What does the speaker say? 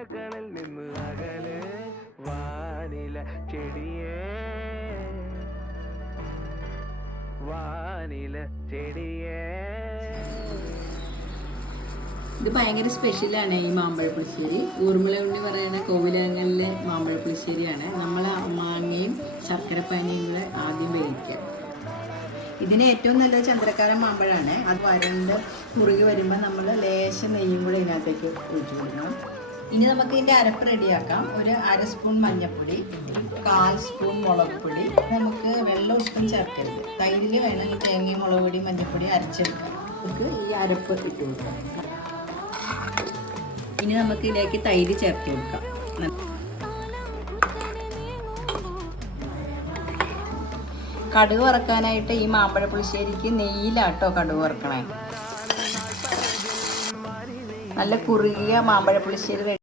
ചിന്തകളിൽ നിന്ന് അകലെ വാനില ചെടിയേ വാനില ചെടിയേ. ഇത് ഭയങ്കര സ്പെഷ്യലാണ് ഈ മാമ്പഴ പുളിശ്ശേരി. ഊർമിള ഉണ്ണി പറയുന്ന കോവിലകങ്ങളിലെ മാമ്പഴ പുളിശ്ശേരിയാണ്. നമ്മൾ മാങ്ങയും ശർക്കരപ്പാനിയും കൂടെ ആദ്യം വേവിക്കുക. ഇതിന് ഏറ്റവും നല്ലത് ചന്ദ്രക്കാരൻ മാമ്പഴമാണ്. അത് വരണ്ട് കുറുകി വരുമ്പോൾ നമ്മൾ ലേശം നെയ്യും കൂടെ ഇതിനകത്തേക്ക് ഒഴിച്ചു കൊടുക്കണം. ഇനി നമുക്ക് ഇതിൻ്റെ അരപ്പ് റെഡിയാക്കാം. ഒരു 1/2 സ്പൂൺ മഞ്ഞൾപ്പൊടി, 1/4 സ്പൂൺ മുളക് പൊടി. നമുക്ക് വെള്ളം ഒട്ടും ചേർക്കരുത്. തൈരിൽ വേണം ഈ തേങ്ങയും മുളക് പൊടി മഞ്ഞൾപ്പൊടി അരച്ചെടുക്കാം. നമുക്ക് ഈ അരപ്പ് ഇട്ട് കൊടുക്കാം. ഇനി നമുക്ക് ഇതിലേക്ക് തൈര് ചേർത്ത് കൊടുക്കാം. കടുക് വറക്കാനായിട്ട് ഈ മാമ്പഴ പുളിശ്ശേരിക്ക് നെയ്യിലാട്ടോ കടുക് വറക്കണേ. നല്ല കുറുകിയ മാമ്പഴ പുളിശ്ശേരി